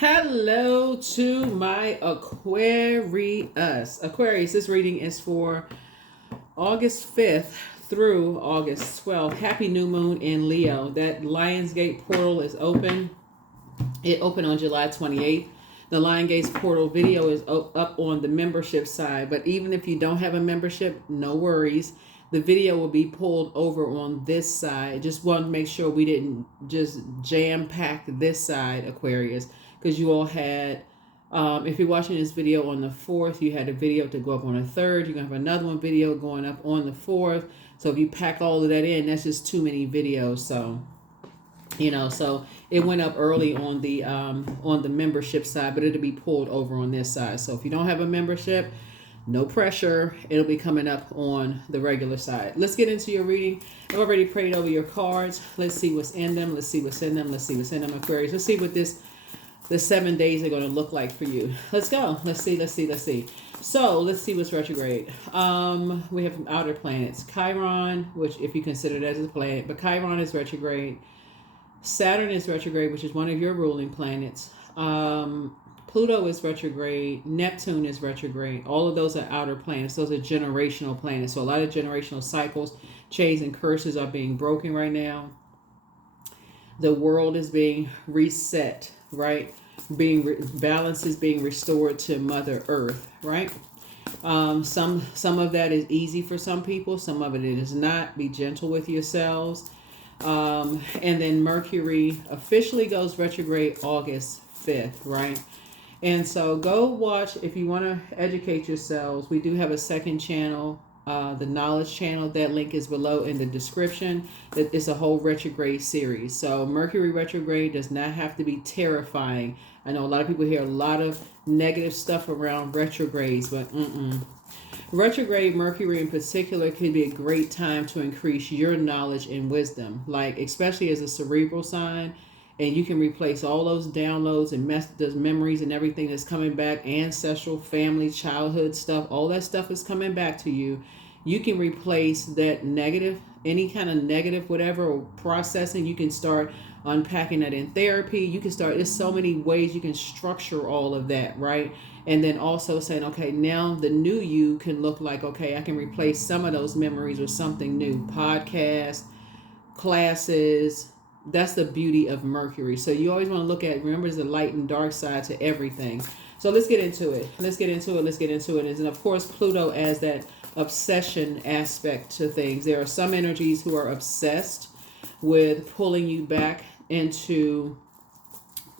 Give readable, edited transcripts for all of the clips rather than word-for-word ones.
Hello to my Aquarius. Aquarius, this reading is for August 5th through August 12th. Happy new moon in Leo. That Lionsgate portal is open. It opened on July 28th. The Lionsgate portal video is up on the membership side. But even if you don't have a membership, no worries. The video will be pulled over on this side. Just want to make sure we didn't just jam pack this side, Aquarius, because you all had, if you're watching this video on the 4th, you had a video to go up on the 3rd. You're going to have another one video going up on the 4th. So if you pack all of that in, that's just too many videos. So, so it went up early on the membership side, but it'll be pulled over on this side. So if you don't have a membership, no pressure. It'll be coming up on the regular side. Let's get into your reading. I've already prayed over your cards. Let's see what's in them. Let's see what's in them. Let's see what's in them, Aquarius. Let's see what the 7 days are going to look like for you. Let's go. Let's see. So let's see what's retrograde. We have outer planets. Chiron, which if you consider that as a planet, but Chiron is retrograde. Saturn is retrograde, which is one of your ruling planets. Pluto is retrograde. Neptune is retrograde. All of those are outer planets. Those are generational planets. So a lot of generational cycles, chains, and curses are being broken right now. The world is being reset, right? Balance is being restored to Mother Earth, right? Some of that is easy for some people. Some of it is not. Be gentle with yourselves. And then Mercury officially goes retrograde August 5th, right? And so go watch, if you want to educate yourselves, we do have a second channel, the Knowledge channel. That link is below in the description. It's a whole retrograde series. So Mercury retrograde does not have to be terrifying. I know a lot of people hear a lot of negative stuff around retrogrades, but retrograde Mercury in particular could be a great time to increase your knowledge and wisdom, like especially as a cerebral sign. And you can replace all those downloads and those memories and everything that's coming back, ancestral, family, childhood stuff, all that stuff is coming back to you. You can replace that negative, any kind of negative, whatever, or processing. You can start unpacking that in therapy. You can start, there's so many ways you can structure all of that, right? And then also saying, okay, now the new you can look like, okay, I can replace some of those memories with something new. Podcasts, classes. That's the beauty of Mercury. So you always want to look at, remember, there's a light and dark side to everything. So let's get into it. And of course, Pluto as that obsession aspect to things. There are some energies who are obsessed with pulling you back into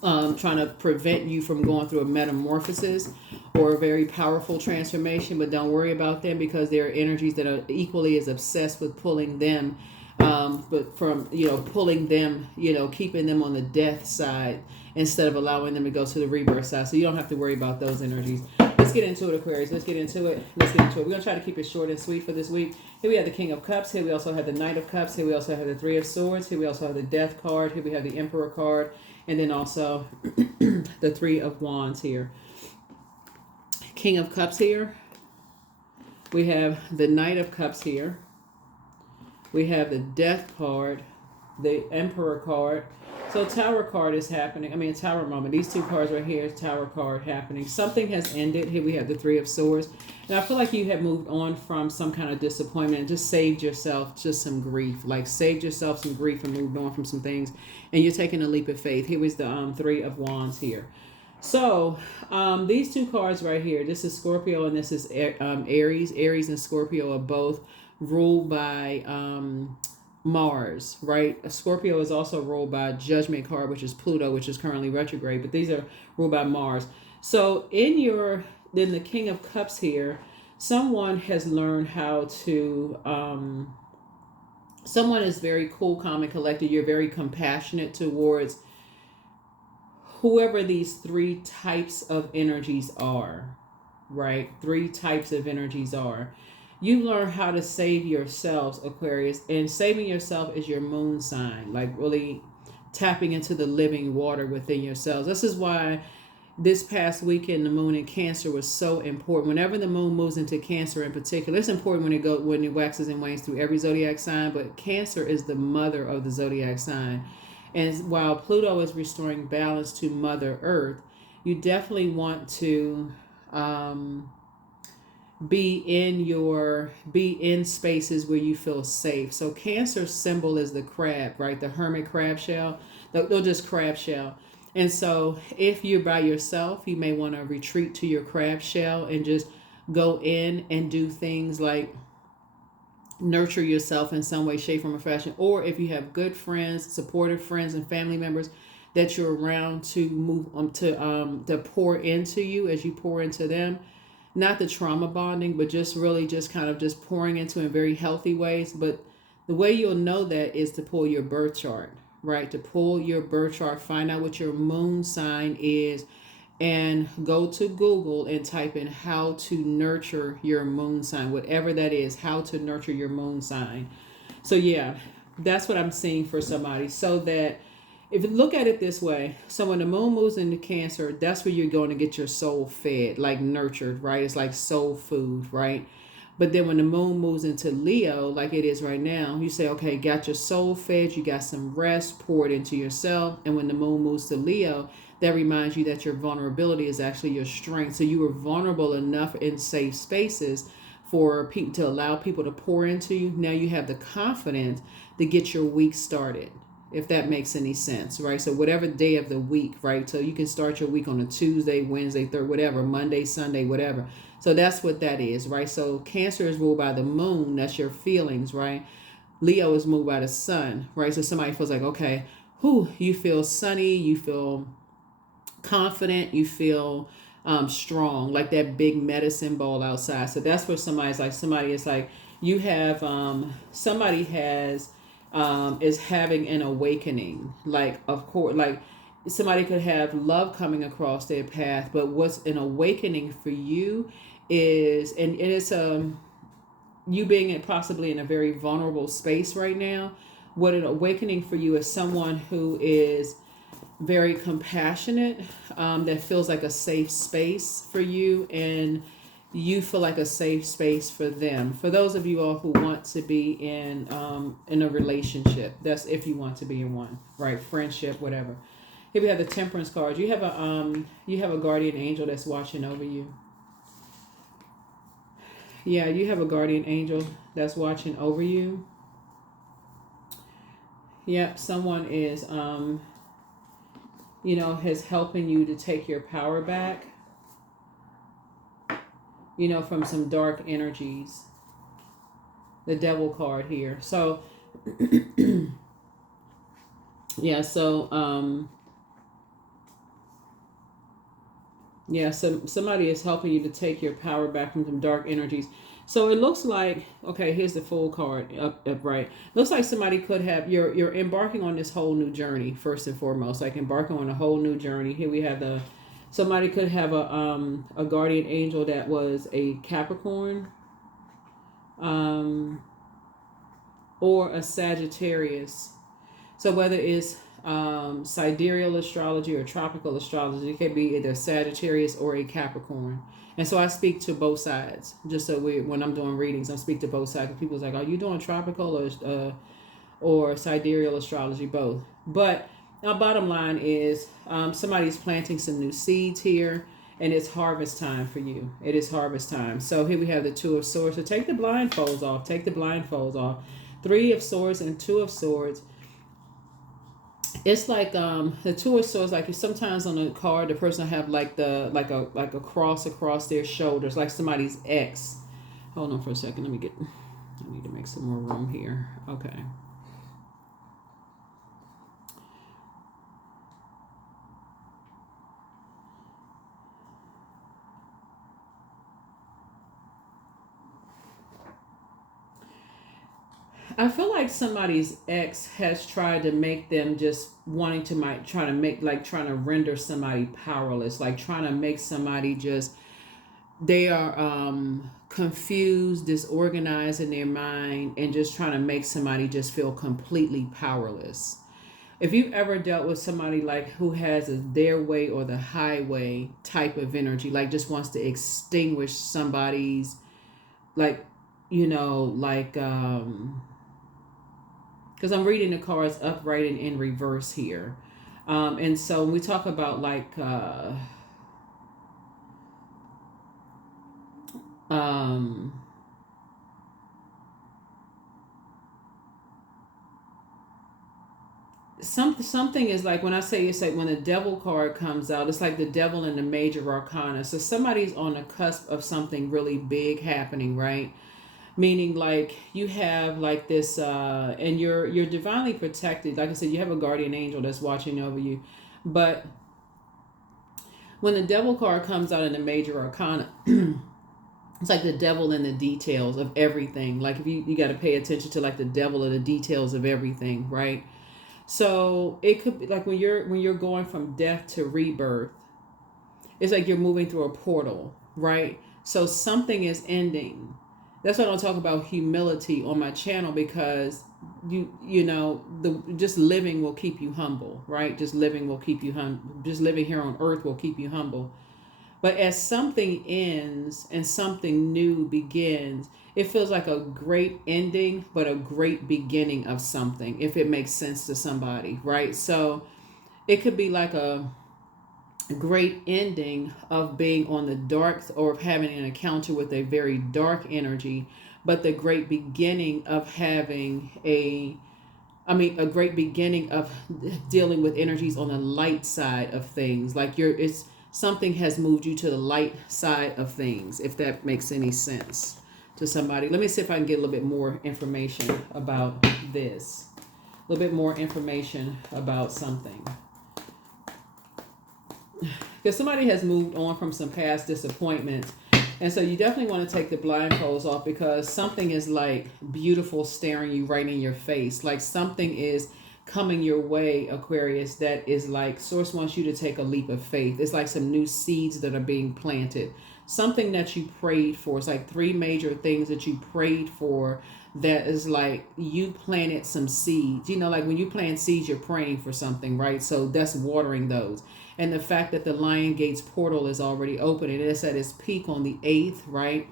trying to prevent you from going through a metamorphosis or a very powerful transformation. But don't worry about them, because there are energies that are equally as obsessed with pulling them but from, pulling them, keeping them on the death side instead of allowing them to go to the rebirth side. So you don't have to worry about those energies. Let's get into it, Aquarius. Let's get into it. We're going to try to keep it short and sweet for this week. Here we have the King of Cups. Here we also have the Knight of Cups. Here we also have the Three of Swords. Here we also have the Death card. Here we have the Emperor card. And then also the Three of Wands here. King of Cups here. We have the Knight of Cups here. We have the Death card, the Emperor card. So Tower card is happening. Tower moment. These two cards right here, Tower card happening. Something has ended. Here we have the Three of Swords. And I feel like you have moved on from some kind of disappointment and just saved yourself just some grief. Like saved yourself some grief and moved on from some things. And you're taking a leap of faith. Here was the Three of Wands here. So these two cards right here, this is Scorpio and this is Aries. Aries and Scorpio are both ruled by Mars, right? Scorpio is also ruled by Judgment card, which is Pluto, which is currently retrograde, but these are ruled by Mars. So in the King of Cups here, someone has learned how to, someone is very cool, calm, and collected. You're very compassionate towards whoever these three types of energies are, right? Three types of energies are. You learn how to save yourselves, Aquarius, and saving yourself is your moon sign, like really tapping into the living water within yourselves. This is why this past weekend, the moon in Cancer was so important. Whenever the moon moves into Cancer in particular, it's important when it waxes and wanes through every zodiac sign, but Cancer is the mother of the zodiac sign. And while Pluto is restoring balance to Mother Earth, you definitely want to um, be in spaces where you feel safe. So Cancer symbol is the crab, right? The hermit crab shell. They'll just crab shell. And so if you're by yourself, you may want to retreat to your crab shell and just go in and do things like nurture yourself in some way, shape, form, or fashion. Or if you have good friends, supportive friends, and family members that you're around to move to pour into you as you pour into them. Not the trauma bonding, but just really just kind of just pouring into in very healthy ways. But the way you'll know that is to pull your birth chart, right? To pull your birth chart, find out what your moon sign is, and go to Google and type in how to nurture your moon sign, whatever that is, how to nurture your moon sign. So yeah, that's what I'm seeing for somebody. So that if you look at it this way, so when the moon moves into Cancer, that's where you're going to get your soul fed, like nurtured, right? It's like soul food, right? But then when the moon moves into Leo, like it is right now, you say, okay, got your soul fed, you got some rest poured into yourself. And when the moon moves to Leo, that reminds you that your vulnerability is actually your strength. So you were vulnerable enough in safe spaces for people to allow people to pour into you. Now you have the confidence to get your week started, if that makes any sense, right? So whatever day of the week, right? So you can start your week on a Tuesday, Wednesday, Thursday, whatever, Monday, Sunday, whatever. So that's what that is, right? So Cancer is ruled by the moon. That's your feelings, right? Leo is moved by the sun, right? So somebody feels like, okay, you feel sunny, you feel confident, you feel strong, like that big medicine ball outside. So that's where somebody is like, you have, somebody has, is having an awakening. Like, of course, like somebody could have love coming across their path, but what's an awakening for you is, and it's, you being possibly in a very vulnerable space right now. What an awakening for you is someone who is very compassionate, that feels like a safe space for you, and you feel like a safe space for them. For those of you all who want to be in a relationship, that's if you want to be in one, right? Friendship, whatever. Here we have the Temperance card. You have a guardian angel that's watching over you. Yeah, you have a guardian angel that's watching over you. Yep, someone is is helping you to take your power back, from some dark energies. The Devil card here. So, yeah, so, so somebody is helping you to take your power back from some dark energies. So it looks like, okay, here's the full card up right. Looks like somebody could have, you're embarking on this whole new journey, first and foremost, like embarking on a whole new journey. Here we have somebody could have a guardian angel that was a Capricorn, or a Sagittarius. So whether it's sidereal astrology or tropical astrology, it could be either Sagittarius or a Capricorn. And so I speak to both sides, just so when I'm doing readings, I speak to both sides. People's like, are you doing tropical or sidereal astrology? Both. But now, bottom line is, somebody's planting some new seeds here, and it's harvest time for you. It is harvest time. So here we have the Two of Swords. So take the blindfolds off. Take the blindfolds off. Three of Swords and Two of Swords. It's like the Two of Swords, like sometimes on a card the person will have like a cross across their shoulders, like somebody's ex. Hold on for a second. I need to make some more room here. Okay. I feel like somebody's ex has tried to make them just wanting to trying to render somebody powerless, like trying to make somebody just, they are confused, disorganized in their mind, and just trying to make somebody just feel completely powerless. If you've ever dealt with somebody like who has their way or the highway type of energy, like just wants to extinguish somebody's, like, like because I'm reading the cards upright and in reverse here. And so when we talk about like something is like, when I say, it's like when the devil card comes out, it's like the devil in the major arcana. So somebody's on the cusp of something really big happening, right? Meaning like you have like this and you're divinely protected. Like I said, you have a guardian angel that's watching over you. But when the devil card comes out in the major arcana, it's like the devil in the details of everything. Like if you got to pay attention to like the devil in the details of everything, right? So it could be like when you're going from death to rebirth, it's like you're moving through a portal, right? So something is ending. That's why I don't talk about humility on my channel, because you know, the just living will keep you humble, right? Just living will keep you humble. Just living here on earth will keep you humble. But as something ends and something new begins, it feels like a great ending, but a great beginning of something, if it makes sense to somebody, right? So it could be like a great ending of being on the dark, or of having an encounter with a very dark energy, but the great beginning of having a great beginning of dealing with energies on the light side of things. Like it's something has moved you to the light side of things, if that makes any sense to somebody. Let me see if I can get a little bit more information about this. A little bit more information about something. Because somebody has moved on from some past disappointments. And so you definitely want to take the blindfolds off, because something is like beautiful staring you right in your face. Like something is coming your way, Aquarius, that is like Source wants you to take a leap of faith. It's like some new seeds that are being planted. Something that you prayed for. It's like 3 major things that you prayed for, that is like you planted some seeds. You know, like when you plant seeds, you're praying for something, right? So that's watering those. And the fact that the Lion Gates portal is already open, and it's at its peak on the 8th, right?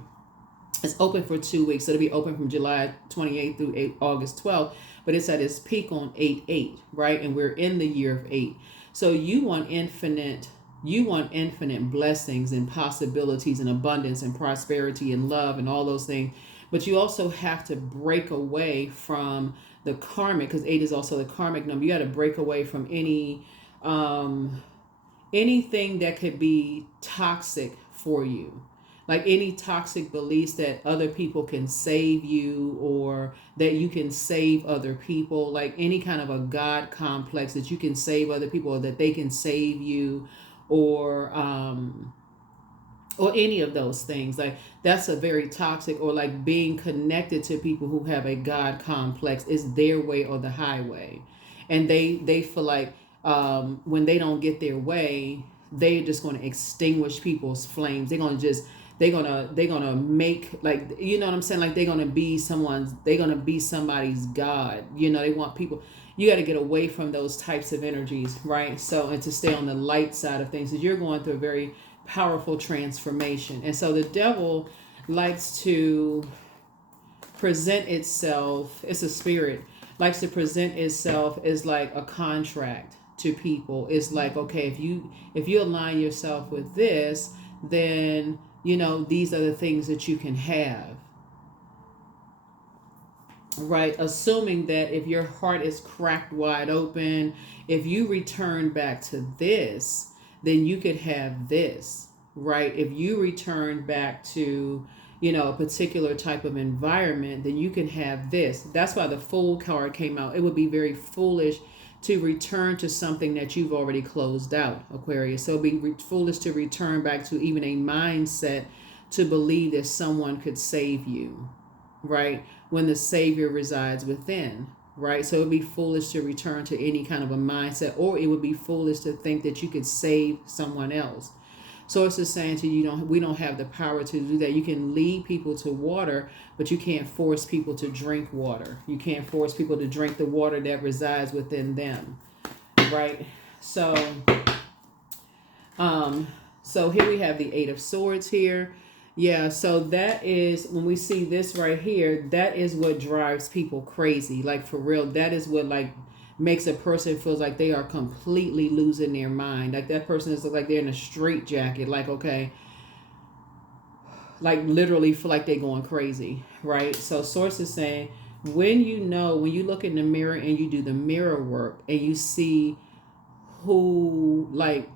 It's open for 2 weeks. So it'll be open from July 28th through August 12th. But it's at its peak on 8/8, right? And we're in the year of 8. So you want infinite blessings and possibilities and abundance and prosperity and love and all those things. But you also have to break away from the karmic, because 8 is also the karmic number. You got to break away from anything that could be toxic for you, like any toxic beliefs that other people can save you, or that you can save other people, like any kind of a God complex that you can save other people, or that they can save you, or any of those things. Like that's a very toxic. Or like being connected to people who have a God complex is their way or the highway, and they feel like when they don't get their way, they're just going to extinguish people's flames. They're going to make, like, you know what I'm saying? Like they're going to be somebody's God. You know, they want people, you got to get away from those types of energies, right? So, and to stay on the light side of things, because you're going through a very powerful transformation. And so the devil likes to present itself, it's a spirit, likes to present itself as like a contract to people. It's like, okay, if you align yourself with this, then you know these are the things that you can have, right? Assuming that if your heart is cracked wide open, if you return back to this, then you could have this, right? If you return back to, you know, a particular type of environment, then you can have this. That's why the Fool card came out. It would be very foolish to return to something that you've already closed out, Aquarius. So it'd be foolish to return back to even a mindset to believe that someone could save you, right? When the Savior resides within, right? So it would be foolish to return to any kind of a mindset, or it would be foolish to think that you could save someone else. So it's just saying to you, we don't have the power to do that. You can lead people to water, but you can't force people to drink water. You can't force people to drink the water that resides within them, right? So, so here we have the 8 of Swords here. Yeah, so that is when we see this right here, that is what drives people crazy. Like for real, that is what like makes a person feels like they are completely losing their mind. Like that person is like they're in a straight jacket. Like, okay, like literally feel like they're going crazy, right? So source is saying when you know, when you look in the mirror and you do the mirror work and you see who like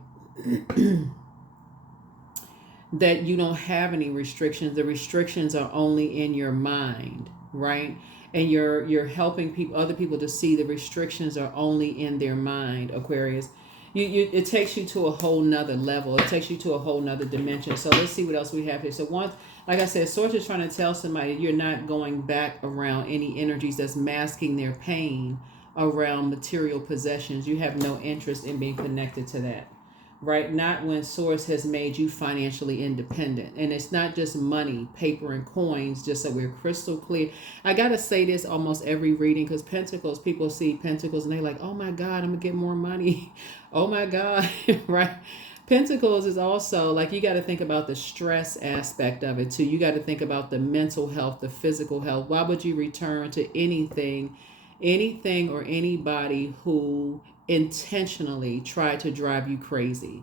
that you don't have any restrictions. The restrictions are only in your mind, right? And you're helping people, other people, to see the restrictions are only in their mind, Aquarius. It takes you to a whole nother level. It takes you to a whole nother dimension. So let's see what else we have here. So once, like I said, source is trying to tell somebody you're not going back around any energies that's masking their pain around material possessions. You have no interest in being connected to that, right? Not when source has made you financially independent. And it's not just money, paper, and coins, just so we're crystal clear. I got to say this almost every reading because pentacles, people see pentacles and they're like, oh my God, I'm going to get more money. Oh my God, right? Pentacles is also like you got to think about the stress aspect of it too. You got to think about the mental health, the physical health. Why would you return to anything or anybody who intentionally tried to drive you crazy?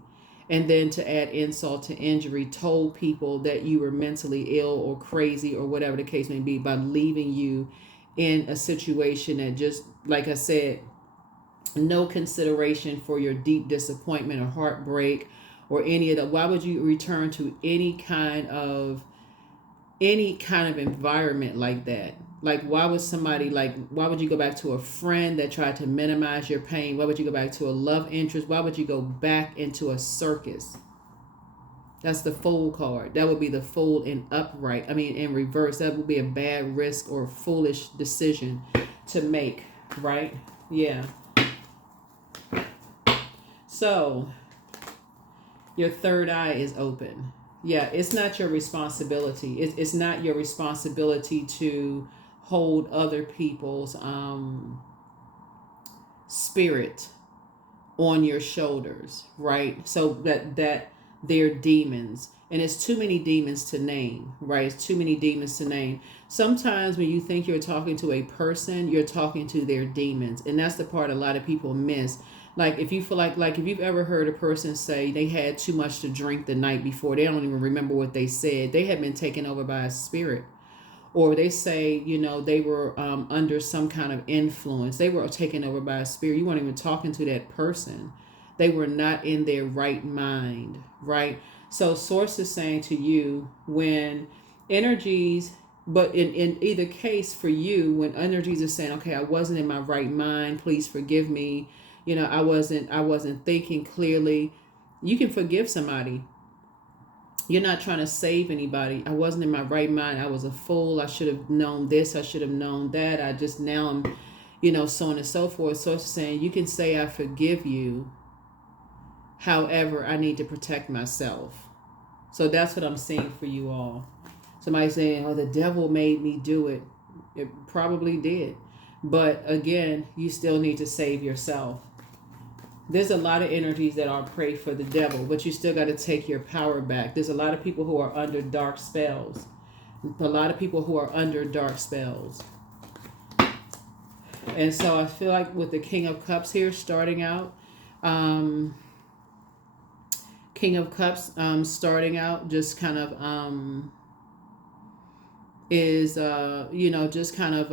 And then to add insult to injury, told people that you were mentally ill or crazy or whatever the case may be by leaving you in a situation that just, like I said, no consideration for your deep disappointment or heartbreak or any of that. Why would you return to any kind of environment like that? Like why would you go back to a friend that tried to minimize your pain? Why would you go back to a love interest? Why would you go back into a circus? That's the Fool card. That would be the Fool in upright. I mean, in reverse. That would be a bad risk or foolish decision to make, right? Yeah. So, your third eye is open. Yeah, it's not your responsibility. It's not your responsibility to hold other people's spirit on your shoulders, right? So that they're demons. And it's too many demons to name, right? It's too many demons to name. Sometimes when you think you're talking to a person, you're talking to their demons. And that's the part a lot of people miss. Like if you feel like if you've ever heard a person say they had too much to drink the night before, they don't even remember what they said. They had been taken over by a spirit. Or they say, they were under some kind of influence. They were taken over by a spirit. You weren't even talking to that person. They were not in their right mind, right? So source is saying to you when energies, but in either case for you, when energies are saying, okay, I wasn't in my right mind, please forgive me. I wasn't thinking clearly. You can forgive somebody. You're not trying to save anybody. I wasn't in my right mind. I was a fool. I should have known this. I should have known that. I just now I'm, so on and so forth. So it's saying you can say I forgive you. However, I need to protect myself. So that's what I'm seeing for you all. Somebody saying, oh, the devil made me do it. It probably did. But again, you still need to save yourself. There's a lot of energies that are prey for the devil, but you still got to take your power back. There's a lot of people who are under dark spells. A lot of people who are under dark spells. And so I feel like with the King of Cups here starting out, King of Cups starting out just kind of is, just kind of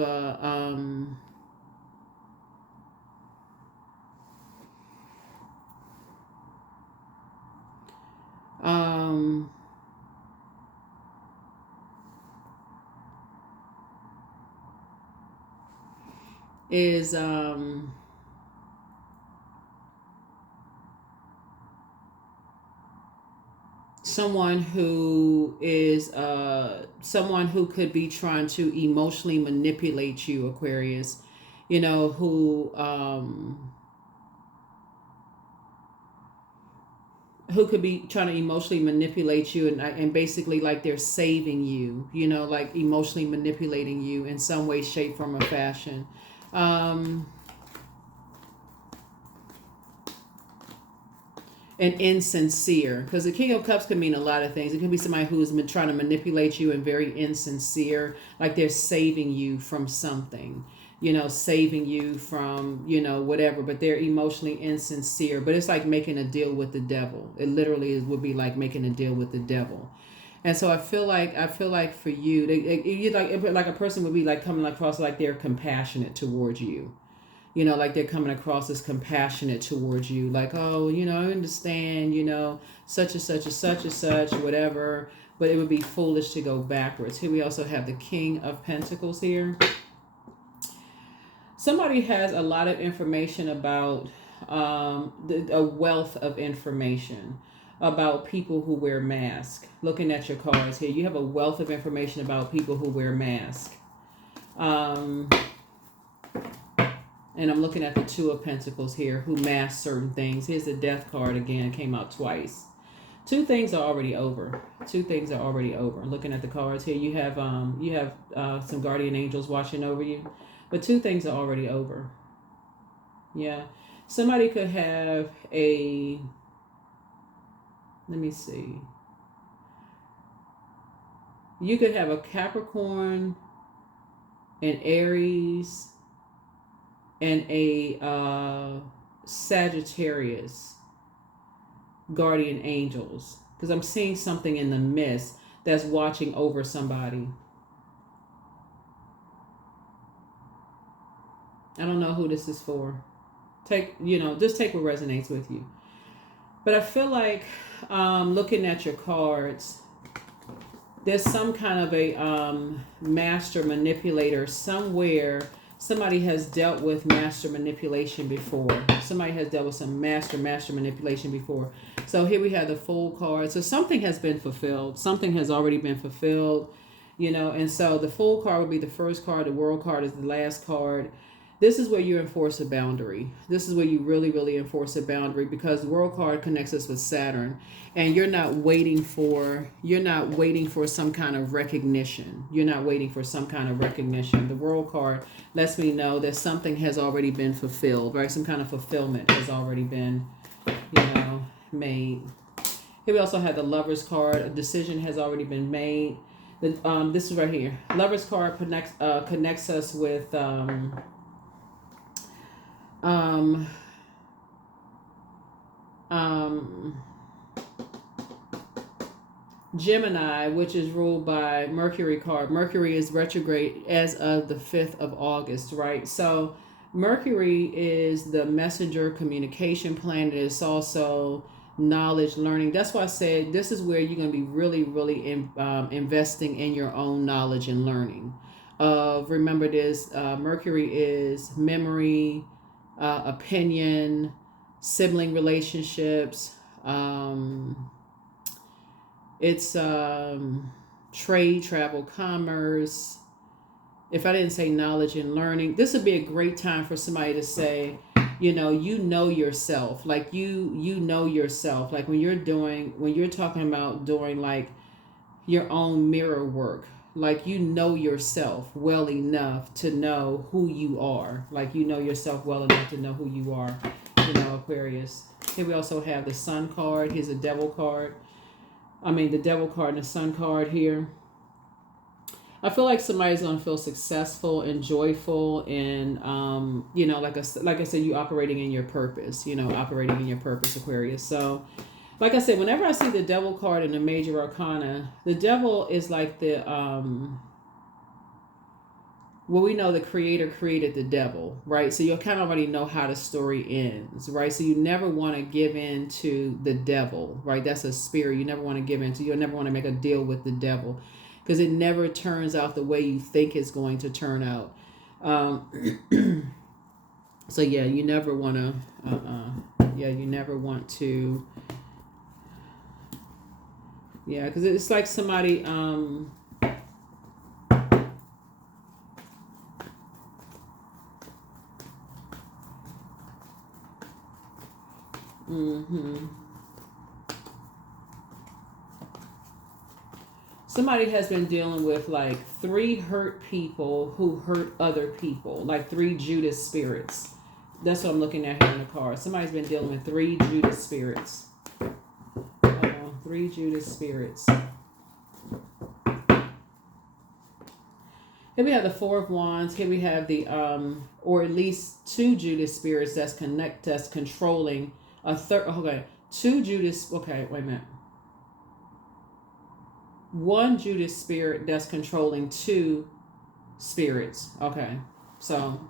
is someone who is someone who could be trying to emotionally manipulate you, Aquarius, who could be trying to emotionally manipulate you and basically like they're saving you, like emotionally manipulating you in some way, shape, form, or fashion. and insincere, because the King of Cups can mean a lot of things. It could be somebody who's been trying to manipulate you and very insincere, like they're saving you from something, saving you from, whatever, but they're emotionally insincere. But it's like making a deal with the devil. It literally would be like making a deal with the devil. And so I feel like for you, you like a person would be like coming across like they're compassionate towards you. Like they're coming across as compassionate towards you, like, oh, I understand, such and such and such and such, whatever. But it would be foolish to go backwards. Here we also have the King of Pentacles here. Somebody has a lot of information about a wealth of information about people who wear masks. Looking at your cards here, you have a wealth of information about people who wear masks. And I'm looking at the Two of Pentacles here, who mask certain things. Here's the Death card again, came out twice. Two things are already over. Two things are already over. Looking at the cards here, you have some guardian angels watching over you, but two things are already over. Yeah, somebody could have a. Let me see. You could have a Capricorn, an Aries, and a Sagittarius guardian angels, because I'm seeing something in the mist that's watching over somebody. I don't know who this is for. Just take what resonates with you. But I feel like looking at your cards, there's some kind of a master manipulator somewhere. Somebody has dealt with master manipulation before. Somebody has dealt with some master manipulation before. So here we have the Fool card. So something has been fulfilled. Something has already been fulfilled, and so the Fool card would be the first card. The World card is the last card. This is where you enforce a boundary. This is where you really, really enforce a boundary, because the World card connects us with Saturn, and you're not waiting for some kind of recognition. You're not waiting for some kind of recognition. The World card lets me know that something has already been fulfilled, right? Some kind of fulfillment has already been, made. Here we also have the Lovers card. A decision has already been made. This is right here. Lovers card connects us with Gemini, which is ruled by Mercury card. Mercury is retrograde as of the 5th of August, right? So Mercury is the messenger communication planet. It's also knowledge, learning. That's why I said this is where you're going to be really, really investing in your own knowledge and learning. Remember this, Mercury is memory, opinion, sibling relationships, it's trade, travel, commerce. If I didn't say knowledge and learning, this would be a great time for somebody to say, you know yourself, like you know yourself, like when you're talking about doing like your own mirror work, like yourself well enough to know who you are, like yourself well enough to know who you are, Aquarius. Here we also have the Sun card. Here's a Devil card. The Devil card and the Sun card here. I feel like somebody's going to feel successful and joyful and, like I said, you operating in your purpose, Aquarius. So, like I said, whenever I see the Devil card in the Major Arcana, the Devil is like we know the Creator created the devil, right? So you kind of already know how the story ends, right? So you never want to give in to the devil, right? That's a spirit. You never want to give in to. You never want to make a deal with the devil, because it never turns out the way you think it's going to turn out. So yeah, you never want to. You never want to. Yeah, because it's like somebody. Somebody has been dealing with like 3 hurt people who hurt other people, like 3 Judas spirits. That's what I'm looking at here in the card. Somebody's been dealing with 3 Judas spirits. 3 Judas spirits. Here we have the 4 of Wands. Here we have the, or at least 2 Judas spirits that's controlling a third. Okay, 2 Judas. Okay, wait a minute. 1 Judas spirit that's controlling 2 spirits. Okay, so,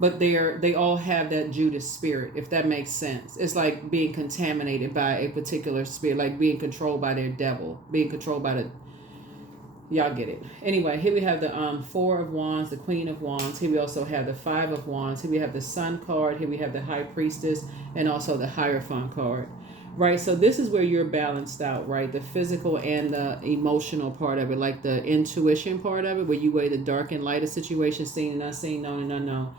but they all have that Judas spirit, if that makes sense. It's like being contaminated by a particular spirit, like being controlled by their devil, being controlled by the. Y'all get it. Anyway, here we have the 4 of Wands, the Queen of Wands. Here we also have the 5 of Wands. Here we have the Sun card. Here we have the High Priestess and also the Hierophant card. Right, so this is where you're balanced out, right? The physical and the emotional part of it, like the intuition part of it, where you weigh the dark and light of situations, seen and unseen, known and unknown.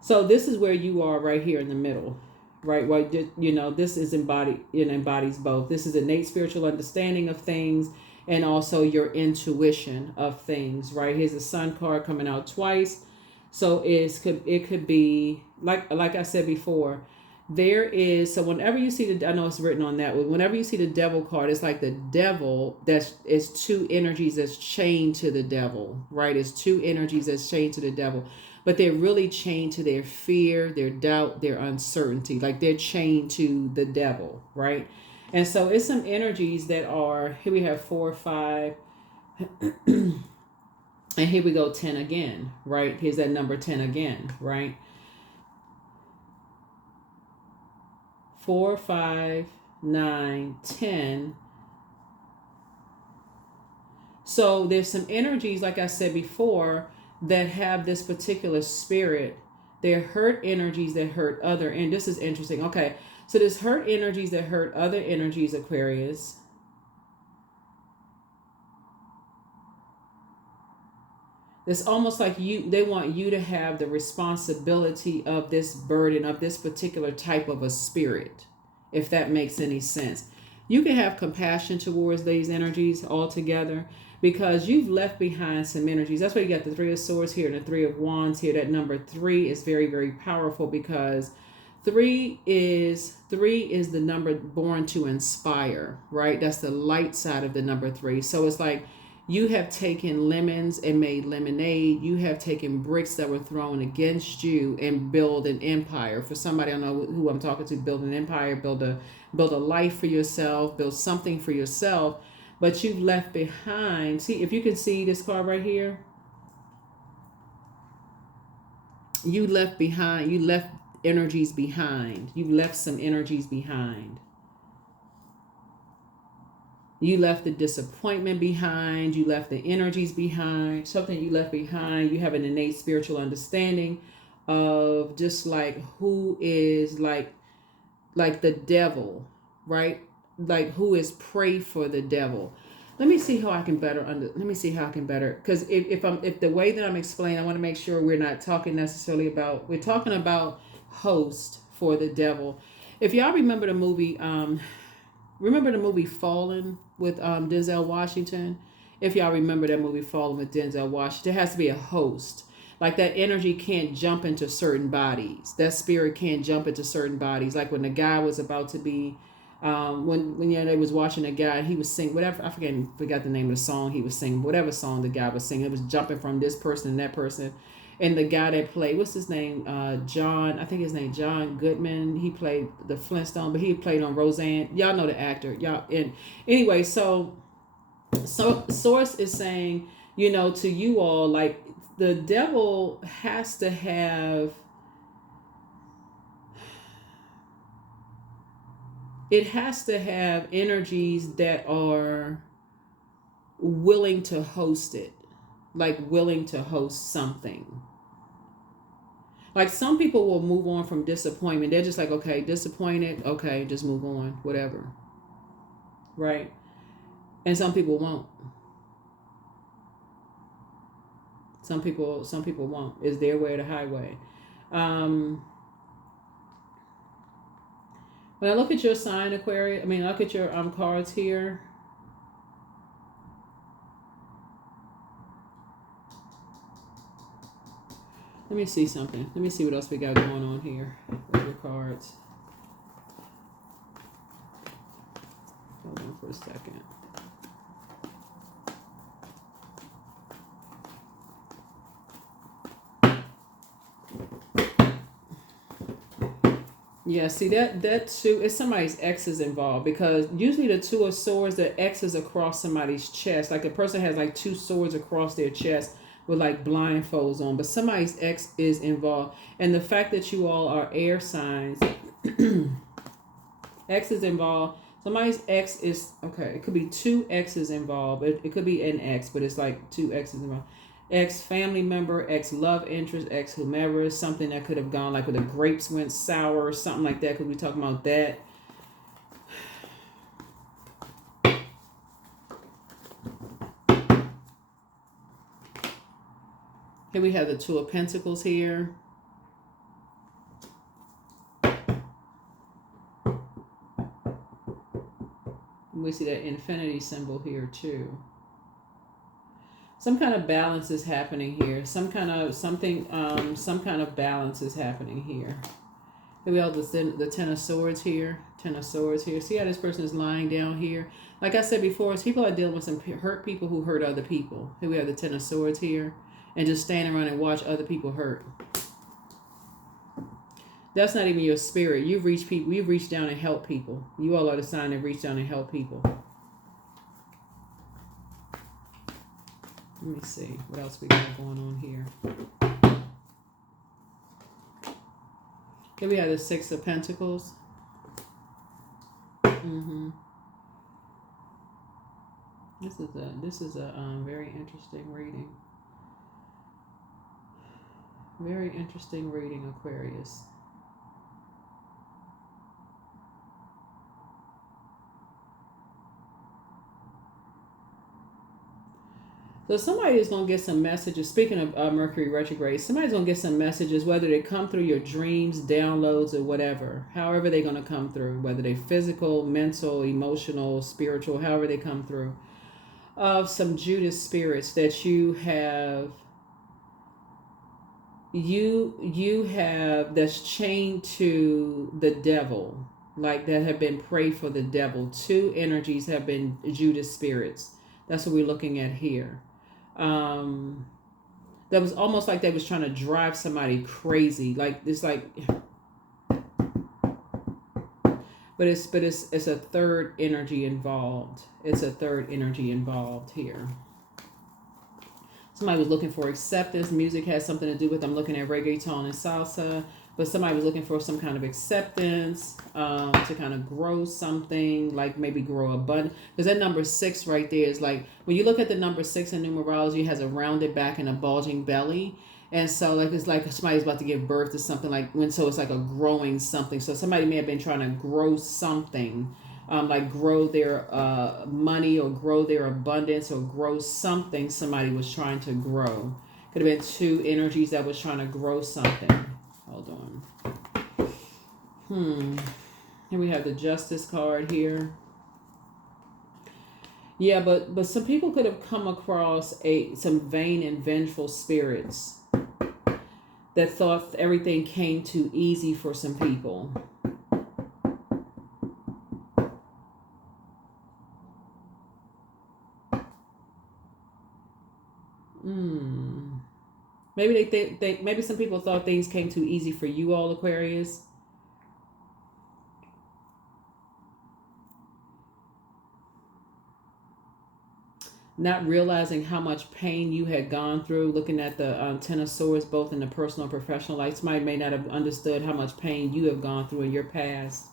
So this is where you are right here in the middle, right? Well, you know, this is embodies both. This is innate spiritual understanding of things and also your intuition of things, right? Here's the Sun card coming out twice. So it could be, like I said before, there is, so whenever you see I know it's written on that one, whenever you see the Devil card, it's like the devil is 2 energies that's chained to the devil, right? It's 2 energies that's chained to the devil, but they're really chained to their fear, their doubt, their uncertainty, like they're chained to the devil, right? And so it's some energies that are, here we have 4, 5, and here we go 10 again, right? Here's that number 10 again, right? 4, 5, 9, 10. So there's some energies, like I said before, that have this particular spirit. They're hurt energies that hurt other, and this is interesting. Okay, so there's hurt energies that hurt other energies, Aquarius. It's almost like they want you to have the responsibility of this burden, of this particular type of a spirit, if that makes any sense. You can have compassion towards these energies altogether because you've left behind some energies. That's why you got the 3 of Swords here and the 3 of Wands here. That number 3 is very, very powerful because 3 is the number born to inspire, right? That's the light side of the number 3. So it's like, you have taken lemons and made lemonade. You have taken bricks that were thrown against you and build an empire. For somebody, I don't know who I'm talking to, build an empire, build a life for yourself, build something for yourself. But you've left behind. See, if you can see this card right here. You left behind. You left energies behind. You left some energies behind. You left the disappointment behind. You left the energies behind. Something you left behind. You have an innate spiritual understanding of just like who is like the devil, right? Like who is prey for the devil. Let me see how I can better because if the way that I'm explaining, I want to make sure we're not talking necessarily about, we're talking about host for the devil. If y'all remember the movie Fallen with Denzel Washington? If y'all remember that movie Fallen with Denzel Washington, there has to be a host. Like that energy can't jump into certain bodies. That spirit can't jump into certain bodies. Like when the guy was about to be, when they was watching a guy, he was singing whatever, I forgot the name of the song he was singing, whatever song the guy was singing, it was jumping from this person and that person. And the guy that played, what's his name? John, I think his name John Goodman. He played the Flintstone, but he played on Roseanne. Y'all know the actor. Y'all, and anyway, so Source is saying, to you all, like the devil has to have, it has to have energies that are willing to host it, like willing to host something. Like some people will move on from disappointment. They're just like, okay, disappointed. Okay, just move on, whatever. Right? And some people won't. Some people won't. It's their way or the highway. When I look at your sign, Aquarius, look at your cards here. Let me see something. Let me see what else we got going on here with your cards. Hold on. for a second. Yeah, see that two is somebody's exes involved, because usually the two of swords, the X is across somebody's chest. Like a person has like two swords across their chest with like blindfolds on, but somebody's ex is involved. And the fact that you all are air signs, X is involved. Somebody's ex is okay. It could be two exes involved. It could be an ex, but it's like two exes involved. Ex family member, ex love interest, ex whomever. Something that could have gone like with the grapes went sour, something like that. Could we talking about that? Here we have the Two of Pentacles here. We see that infinity symbol here too. Some kind of balance is happening here. Some kind of balance is happening here. Here we have the Ten of Swords here. Ten of Swords here. See how this person is lying down here? Like I said before, people are dealing with some hurt people who hurt other people. Here we have the Ten of Swords here. And just stand around and watch other people hurt. That's not even your spirit. You've reached people. You've reached down and helped people. You all are the sign that reach down and help people. Let me see. What else we got going on here? Here we have the Six of Pentacles. This is a very interesting reading. Very interesting reading, Aquarius. So somebody is going to get some messages. Speaking of Mercury retrograde, somebody's going to get some messages, whether they come through your dreams, downloads, or whatever. However they're going to come through, whether they're physical, mental, emotional, spiritual, however they come through. Of some Judas spirits that you have that's chained to the devil, like that have been prey for the devil. Two energies have been Judas spirits. That's what we're looking at here. That was almost like they was trying to drive somebody crazy. Like it's like, but it's a third energy involved. It's a third energy involved here. Somebody was looking for acceptance. Music has something to do with, I'm looking at reggaeton and salsa, but somebody was looking for some kind of acceptance, to kind of grow something, like maybe grow a bud. Because that number 6 right there is like, when you look at the number 6 in numerology, it has a rounded back and a bulging belly. And so like it's like somebody's about to give birth to something, like so it's like a growing something. So somebody may have been trying to grow something. Like grow their money or grow their abundance or grow something somebody was trying to grow. Could have been two energies that was trying to grow something. Hold on. Here we have the Justice card here. Yeah, but some people could have come across some vain and vengeful spirits that thought everything came too easy for some people. Maybe maybe some people thought things came too easy for you all, Aquarius. Not realizing how much pain you had gone through, looking at the Ten of Swords, both in the personal and professional life. Somebody may not have understood how much pain you have gone through in your past,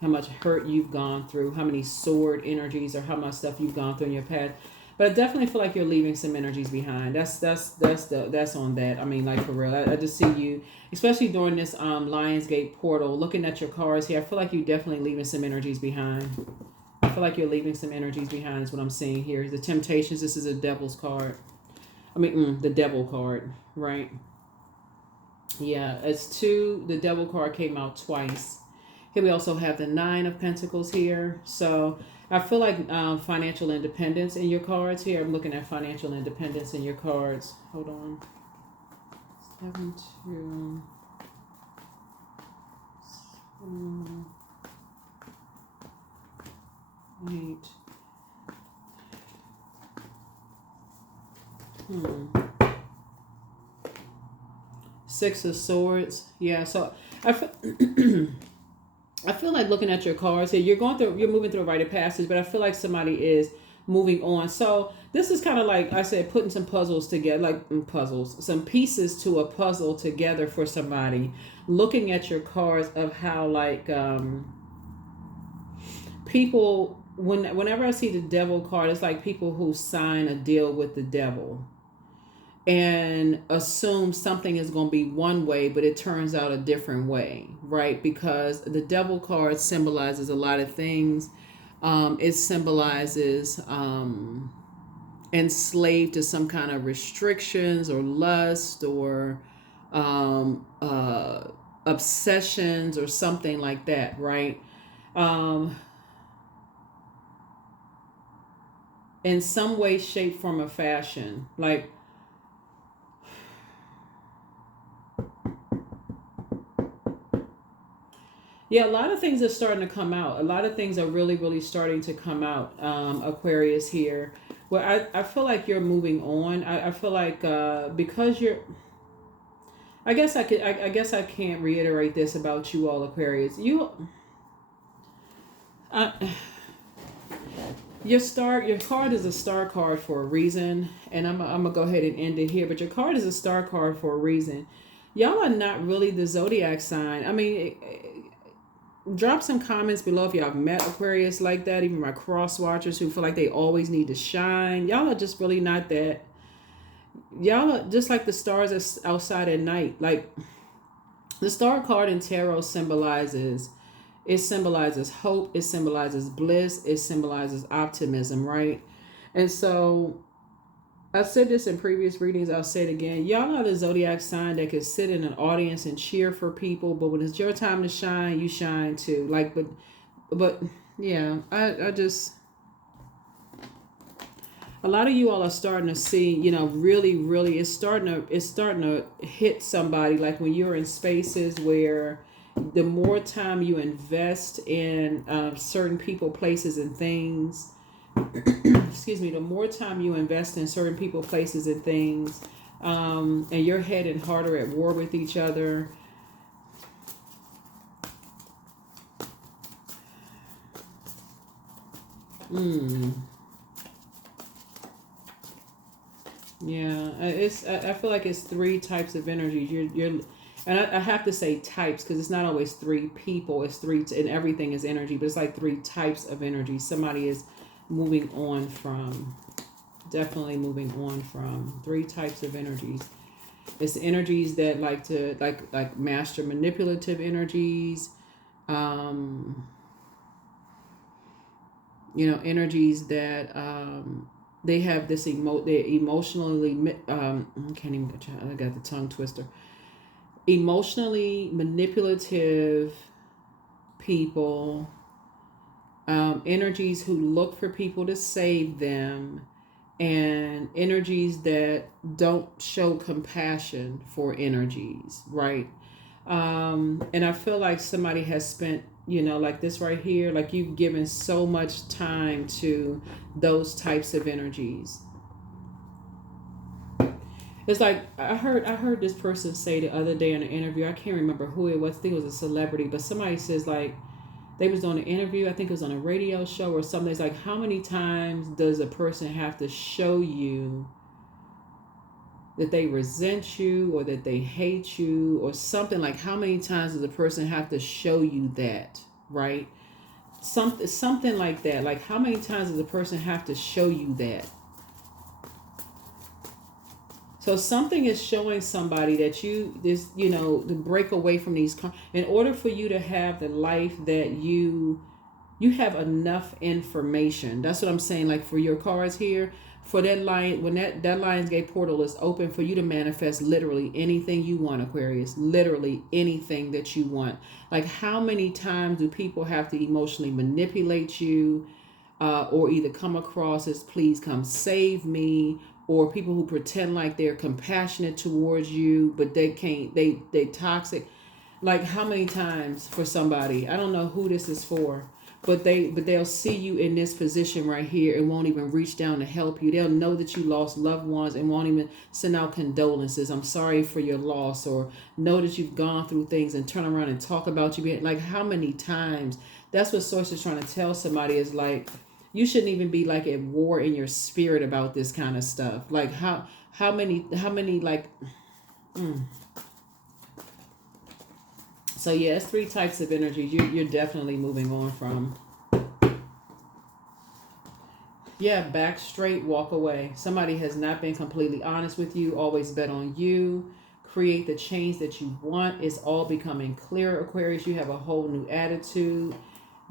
how much hurt you've gone through, how many sword energies or how much stuff you've gone through in your past. But I definitely feel like you're leaving some energies behind. That's on that. I mean, like for real. I just see you, especially during this Lionsgate portal, looking at your cards here. I feel like you're definitely leaving some energies behind. I feel like you're leaving some energies behind is what I'm seeing here. The Temptations, this is a Devil's card. I mean, the Devil card, right? Yeah, it's two. The Devil card came out twice. Here we also have the Nine of Pentacles here. So I feel like financial independence in your cards here. I'm looking at financial independence in your cards. Hold on. 7, 2. 8. Six of Swords. Yeah, so I feel, I feel like looking at your cards here, you're moving through a rite of passage, but I feel like somebody is moving on. So this is kind of like I said, putting some puzzles together, some pieces to a puzzle together for somebody. Looking at your cards of how like people, whenever I see the devil card, it's like people who sign a deal with the devil and assume something is going to be one way, but it turns out a different way, right? Because the devil card symbolizes a lot of things. It symbolizes enslaved to some kind of restrictions or lust or obsessions or something like that, right? In some way, shape, form, or fashion. Like, yeah, a lot of things are starting to come out. A lot of things are really, really starting to come out, Aquarius here. Well, I feel like you're moving on. I feel like because you're... I guess I can't reiterate this about you all, Aquarius. Uh, your card is a star card for a reason, and I'm gonna go ahead and end it here. But your card is a star card for a reason. Y'all are not really the zodiac sign. I mean, drop some comments below if y'all have met Aquarius like that. Even my cross watchers who feel like they always need to shine. Y'all are just really not that. Y'all are just like the stars outside at night. Like the star card in tarot symbolizes hope, it symbolizes bliss, it symbolizes optimism, right? And so I said this in previous readings, I'll say it again. Y'all are the zodiac sign that can sit in an audience and cheer for people, but when it's your time to shine, you shine too. Like, but yeah, I just, a lot of you all are starting to see, really, really, it's starting to hit somebody. Like when you're in spaces where the more time you invest in certain people, places, and things, excuse me, the more time you invest in certain people, places, and things, and your head and heart are at war with each other. Yeah, I feel like it's three types of energies. And I have to say types because it's not always three people. It's three, and everything is energy, but it's like three types of energy. Somebody is moving on from, definitely moving on from three types of energies. It's energies that like to like master manipulative energies, energies that they have this they're emotionally I can't even, I got the tongue twister. Emotionally manipulative people, energies who look for people to save them, and energies that don't show compassion for energies, right? And I feel like somebody has spent, like this right here, like you've given so much time to those types of energies. It's like I heard this person say the other day in an interview. I can't remember who it was. I think it was a celebrity, but somebody says like they was on an interview. I think it was on a radio show or something. It's like, how many times does a person have to show you that they resent you or that they hate you or something? Like, how many times does a person have to show you that, right? Something like that. Like, how many times does a person have to show you that? So something is showing somebody that to break away from these, in order for you to have the life that you have enough information. That's what I'm saying. Like for your cards here, for that lion, when that Lionsgate portal is open, for you to manifest literally anything you want, Aquarius, literally anything that you want. Like, how many times do people have to emotionally manipulate you, or either come across as please come save me, or people who pretend like they're compassionate towards you, but they can't, they toxic. Like, how many times for somebody, I don't know who this is for, but they'll see you in this position right here and won't even reach down to help you. They'll know that you lost loved ones and won't even send out condolences. I'm sorry for your loss, or know that you've gone through things and turn around and talk about you. Like, how many times? That's what Source is trying to tell somebody, is like, you shouldn't even be like at war in your spirit about this kind of stuff. Like, how many like. So yeah, it's 3 types of energies you're definitely moving on from. Yeah, back straight, walk away. Somebody has not been completely honest with you, always bet on you. Create the change that you want. It's all becoming clear, Aquarius. You have a whole new attitude.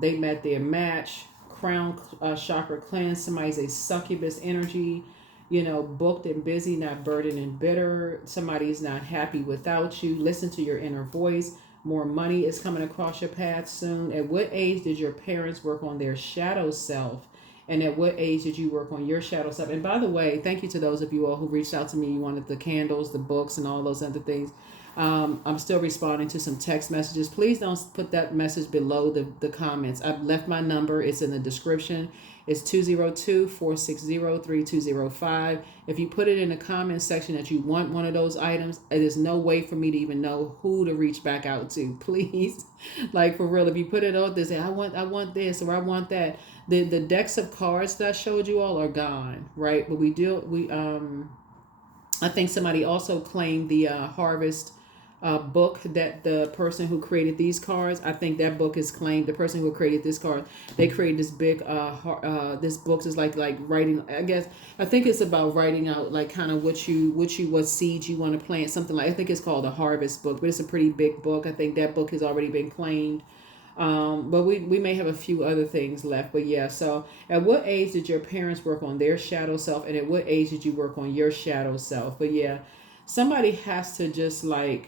They met their match. Crown chakra cleanse. Somebody's a succubus energy. Booked and busy, not burdened and bitter. Somebody's not happy without you. Listen to your inner voice. More money is coming across your path soon. At what age did your parents work on their shadow self? And at what age did you work on your shadow self? And by the way, thank you to those of you all who reached out to me. You wanted the candles, the books, and all those other things. I'm still responding to some text messages. Please don't put that message below the comments. I've left my number. It's in the description. It's 202-460-3205. If you put it in the comment section that you want one of those items, there's no way for me to even know who to reach back out to. Please, like, for real, if you put it out there, say, I want this, or I want that. The decks of cards that I showed you all are gone, right? But I think somebody also claimed the Harvest book that the person who created these cards, I think that book is claimed. The person who created this card, they created this big this book is like writing, I think it's about writing out like kind of what seeds you want to plant, something like, I think it's called the Harvest book, but it's a pretty big book. I think that book has already been claimed. But we may have a few other things left. But yeah, so at what age did your parents work on their shadow self, and at what age did you work on your shadow self? But yeah, somebody has to just like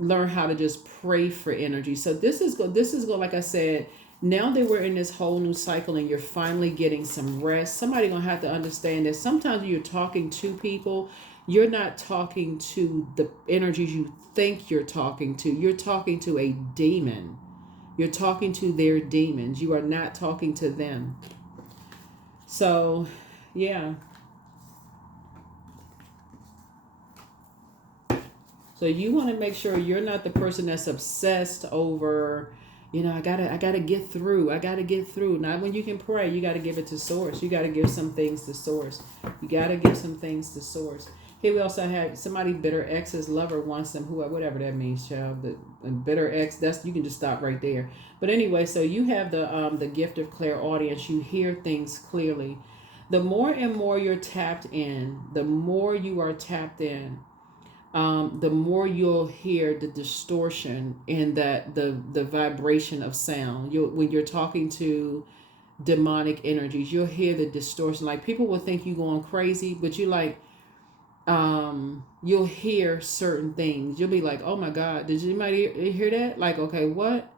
learn how to just pray for energy. So this is like I said, now that we're in this whole new cycle and you're finally getting some rest, somebody gonna have to understand that sometimes when you're talking to people, you're not talking to the energies you think you're talking to. You're talking to a demon. You're talking to their demons. You are not talking to them. So, yeah. So you want to make sure you're not the person that's obsessed over, I gotta get through. I gotta get through. Not when you can pray. You got to give it to Source. You got to give some things to Source. You got to give some things to Source. Here we also have somebody bitter ex's lover wants them, whatever that means, child. The bitter ex, that's, you can just stop right there. But anyway, so you have the gift of clairaudience. You hear things clearly. The more and more you're tapped in, the more you are tapped in, the more you'll hear the distortion in that the vibration of sound. When you're talking to demonic energies, you'll hear the distortion. Like, people will think you going crazy, but you like, you'll hear certain things. You'll be like, oh my God, did anybody hear that? Like, okay, what?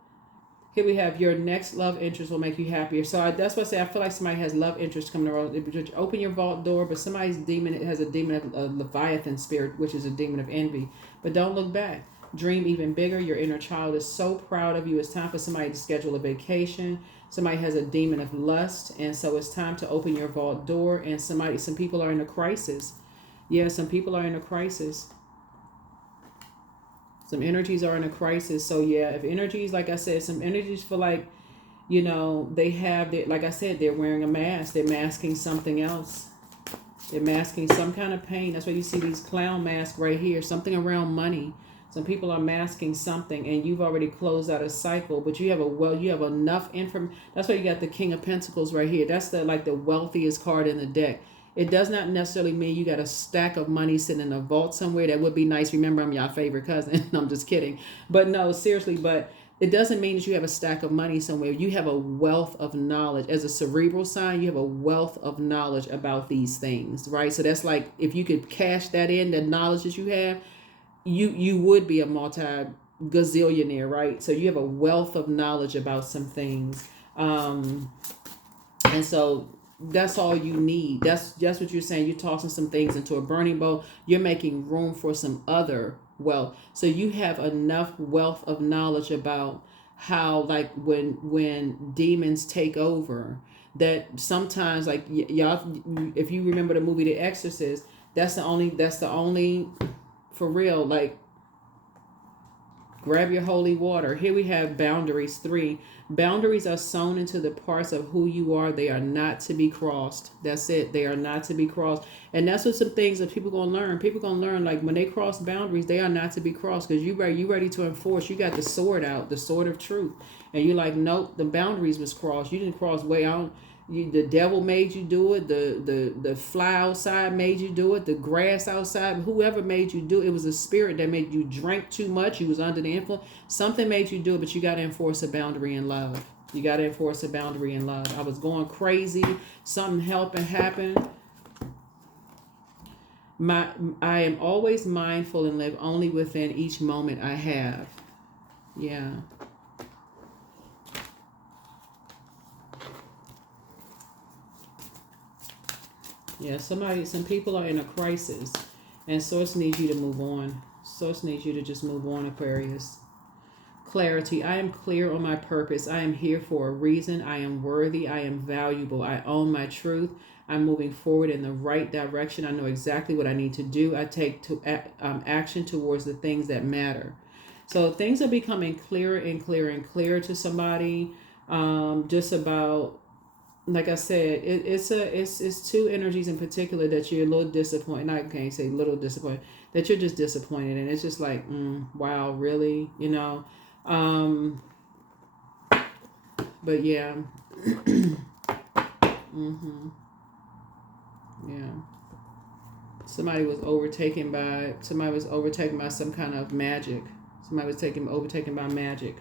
Here we have your next love interest will make you happier. So that's what I say. I feel like somebody has love interest coming around. Open your vault door, but somebody's demon, it has a demon of a Leviathan spirit, which is a demon of envy. But don't look back. Dream even bigger. Your inner child is so proud of you. It's time for somebody to schedule a vacation. Somebody has a demon of lust, and so it's time to open your vault door. And some people are in a crisis. Yeah, some people are in a crisis. Some energies are in a crisis. So yeah, if energies, like I said, some energies feel like, they have, like I said, they're wearing a mask. They're masking something else. They're masking some kind of pain. That's why you see these clown masks right here. Something around money. Some people are masking something, and you've already closed out a cycle, but you have enough information. That's why you got the King of Pentacles right here. That's the wealthiest card in the deck. It does not necessarily mean you got a stack of money sitting in a vault somewhere. That would be nice. Remember, I'm your favorite cousin. I'm just kidding. But no, seriously, but it doesn't mean that you have a stack of money somewhere. You have a wealth of knowledge. As a cerebral sign, you have a wealth of knowledge about these things, right? So that's like, if you could cash that in, the knowledge that you have, you would be a multi-gazillionaire, right? So you have a wealth of knowledge about some things. And so that's all you need. That's what you're saying. You're tossing some things into a burning bowl. You're making room for some other wealth. So you have enough wealth of knowledge about how like when demons take over, that sometimes like y'all, if you remember the movie The Exorcist, that's the only for real, like, grab your holy water. Here we have boundaries 3. Boundaries are sewn into the parts of who you are. They are not to be crossed. That's it. They are not to be crossed. And that's what some things that people gonna learn. People gonna learn, like, when they cross boundaries, they are not to be crossed, because you ready to enforce. You got the sword out, the sword of truth, and you're like, nope, the boundaries was crossed. You didn't cross way out. The devil made you do it. The fly outside made you do it. The grass outside, whoever made you do it, it was a spirit that made you drink too much. You was under the influence. Something made you do it, but you got to enforce a boundary in love. You got to enforce a boundary in love. I was going crazy. Something happened. I am always mindful and live only within each moment I have. Yeah. Yeah, some people are in a crisis, and Source needs you to move on. Source needs you to just move on, Aquarius. Clarity. I am clear on my purpose. I am here for a reason. I am worthy. I am valuable. I own my truth. I'm moving forward in the right direction. I know exactly what I need to do. I take action towards the things that matter. So things are becoming clearer and clearer and clearer to somebody. Just about, like I said, it's two energies in particular that you're a little disappointed. I can't say little disappointed, that you're just disappointed, and it's just like, wow, really, you know. But yeah. Yeah. Somebody was overtaken by some kind of magic. Somebody was overtaken by magic.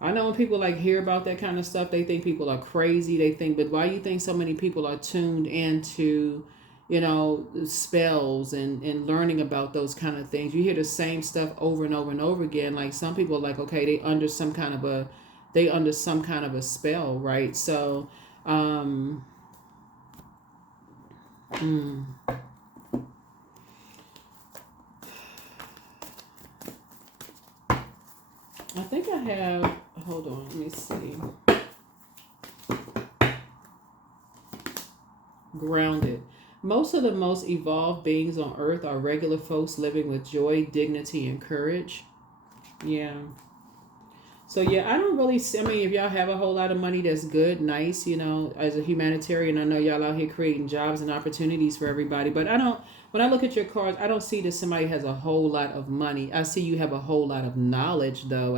I know when people like hear about that kind of stuff, they think people are crazy. They think, but why do you think so many people are tuned into, you know, spells and learning about those kind of things? You hear the same stuff over and over and over again. Like, some people are like, okay, they under some kind of a spell, right? So, I think I have, hold on, let me see. Grounded. Most of the most evolved beings on earth are regular folks living with joy, dignity, and courage. Yeah. So yeah, I don't really see, I mean, if y'all have a whole lot of money, that's good, nice, you know, as a humanitarian, I know y'all out here creating jobs and opportunities for everybody, but when I look at your cards, I don't see that somebody has a whole lot of money. I see you have a whole lot of knowledge, though.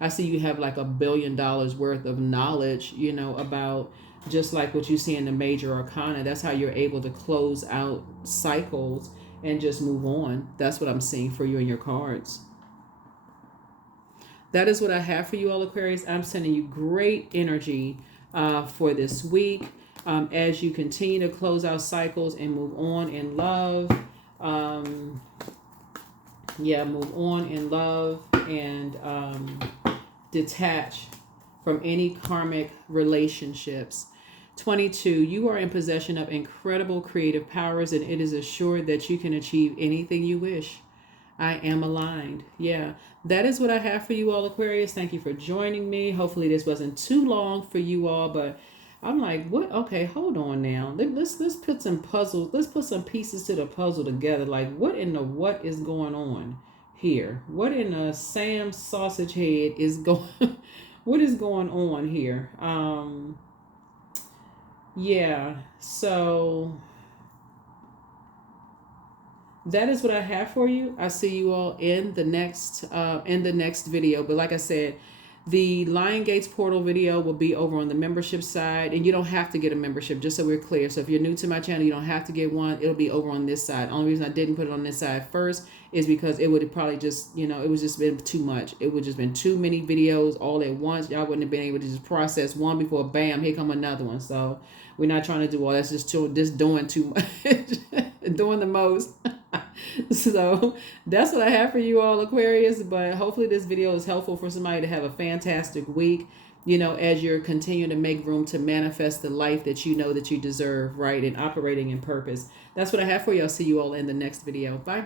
I see you have like $1 billion worth of knowledge, you know, about just like what you see in the major arcana. That's how you're able to close out cycles and just move on. That's what I'm seeing for you in your cards. That is what I have for you all, Aquarius. I'm sending you great energy for this week as you continue to close out cycles and move on in love. Move on in love and detach from any karmic relationships. 22, you are in possession of incredible creative powers, and it is assured that you can achieve anything you wish. I am aligned. Yeah, that is what I have for you all, Aquarius. Thank you for joining me. Hopefully this wasn't too long for you all, but I'm like, what? Okay, hold on now. Let's put some puzzles. Let's put some pieces to the puzzle together. Like, what is going on here? What in the Sam sausage head is going? What is going on here? Yeah. So that is what I have for you. I see you all in the next video. But like I said, the Lion Gates portal video will be over on the membership side, and you don't have to get a membership, just so we're clear. So if you're new to my channel, you don't have to get one. It'll be over on this side. Only reason I didn't put it on this side first is because it would have probably just, you know, it was just been too much. It would just been too many videos all at once. Y'all wouldn't have been able to just process one before bam, here come another one. So we're not trying to do all that's just doing too much, doing the most. So that's what I have for you all, Aquarius. But hopefully this video is helpful for somebody to have a fantastic week, you know, as you're continuing to make room to manifest the life that you know that you deserve, right? And operating in purpose. That's what I have for you. I'll see you all in the next video. Bye.